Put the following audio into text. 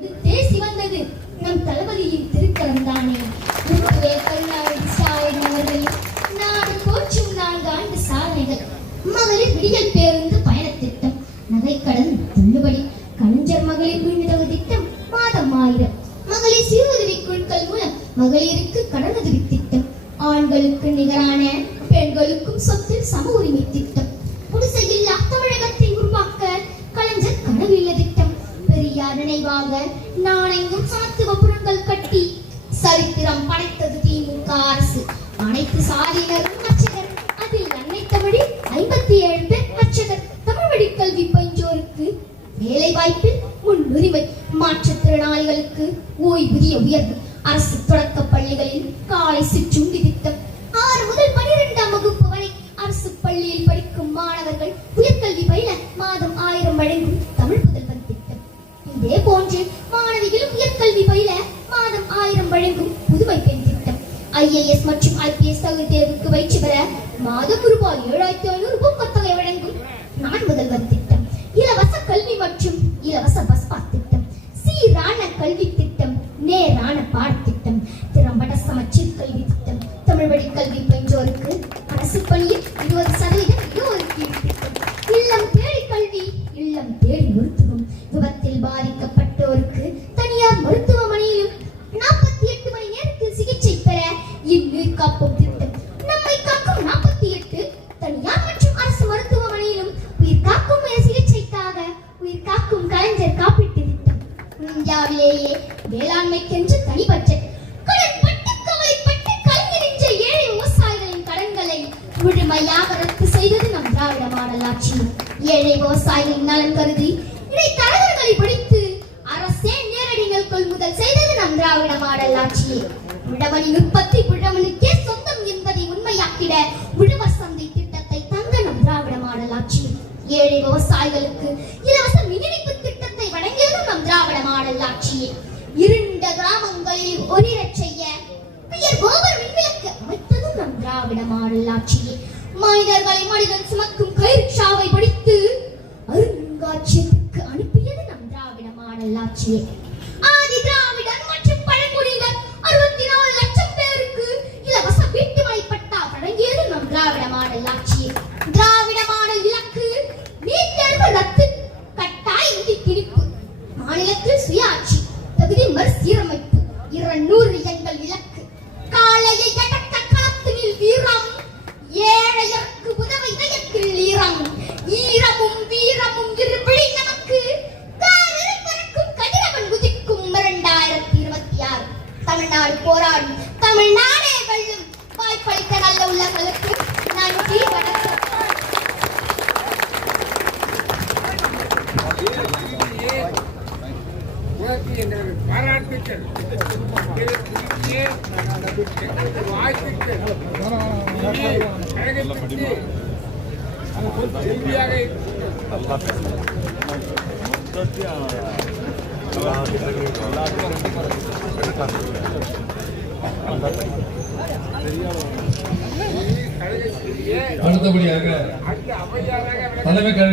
சிவந்தது நம் தளபதியின் திருக்கரம் தானே. முத்துவே நாடு போற்றும் நான்கு ஆண்டு சாதனைகள். மகளிர் விடியல் பேருந்து பயண திட்டம். நகைக்கடன் தள்ளுபடி கலைஞர் மகளிர் வீண்டுதவு திட்டம் மாதம் ஆயிரம். மகளிர் சுய உதவிக் குழுக்கள் மூலம் மகளிருக்கு கடனுதவி திட்டம். ஆண்களுக்கு நிகரான பெண்களுக்கும் சொத்தில் சம உரிமை திட்டம். நினைவாக நாணெங்கும் சமத்துவ புறங்கள் கட்டி சரித்திரம் படைத்தது திமுக அரசு. அனைத்து சாதியினரும் அச்சகர் அதில் அன்னை தமிழி ஐம்பத்தி ஏழு பேர் அச்சகர். தமிழ் வழி கல்வி பயின்றோருக்கு வேலை வாய்ப்பில் முன்னுரிமை மாற்றுத்திறனாளிகளுக்கு ஓய்வூதிய உயர்வு அரசு தொடக்க பள்ளிகளில் காலை சிற்றுண்டி திட்டம். ஆறு முதல் பனிரெண்டாம் வகுப்பு வரை அரசு பள்ளியில் படிக்கும் மாணவர்கள் உயர்கல்வி பயில மாதம் ஆயிரம் வழங்கும் இதே போன்று மாணவிகளும் உயர்கல்வி பயில மாதம் ஆயிரம் வழங்கும் புதுமை பெண் திட்டம். ஐஏஎஸ் மற்றும் ஐபிஎஸ் தகுதி தேர்வுக்கு பயிற்சி பெற மாதம் ரூபாய் ஏழாயிரத்தி ஐநூறு ஊக்கத்தொகை வழங்கும் நான் முதல்வர் திட்டம். இலவச கல்வி மற்றும் இலவச பஸ் பாஸ் திட்டம். சீரான கல்வி திட்டம் நேரான பாடத்திட்டம் திறம்பட சமச்சீர் கல்வி திட்டம். தமிழ் வழி கல்வி பயின்றோருக்கு அரசு பணியில் இருபது சதவீதம் இடஒதுக்கீடு இந்தியாவிலேயே வேளாண்மைக்கென்று தனிப்பட்ட கவலைப்பட்டு கல்வி ஏழை விவசாயிகளின் கடன்களை முழுமையாக ரத்து செய்தது நம் திராவிட மாடல் ஆட்சி. ஏழை விவசாயிகளின் நலன் கருதி இடைத்தரகர்களை பிடித்து அரசே நேரடி நெல் கொள்முதல் செய்தது நம் திராவிட மாடல் ஆட்சியே உழவனின் உற்பத்தி உழவனுக்கே சொந்தம் என்பதை உண்மையாக்கிட உழவர் சந்தை திட்டத்தை தந்த நம் திராவிட மாடல் ஆட்சி. ஏழை விவசாயிகளுக்கு இலவச மின்னிணைப்பு வழங்கியதும் நம் திராவிட மாடல் ஆட்சியே இருண்ட கிராமங்களில் ஒளிரச் செய்ய பெயர் கோபுர மின்விளக்கு அமைத்ததும் நம் திராவிட மாடல் ஆட்சியே மனிதர்களை மனிதன் சுமக்கும் கயிற்சாவை படித்து அருங்காட்சியகத்துக்கு அனுப்பியது நம் திராவிட மாடல் ஆட்சியே. தொகுதி மறுசீரமைப்பு இருநூறு எங்கள் இலக்கு. காலையை கடக்க களத்தினில் வீரம். ஏழையர்க்கு உதவ இதயத்தில் ஈரம். ஈரமும் வீரமும் இருபிழி நமக்கு. கதிரவன் குதிக்கும் இரண்டாயிரத்தி இருபத்தி ஆறு. தமிழ்நாடு போராடும். தமிழ்நாடே வெல்லும். வாய்ப்பளித்த நல்ல உள்ளங்களுக்கு பாராட்டுக்கள் வாழ்த்துக்கள் செல்வியாக அடுத்தபடியாக தலைமை கழக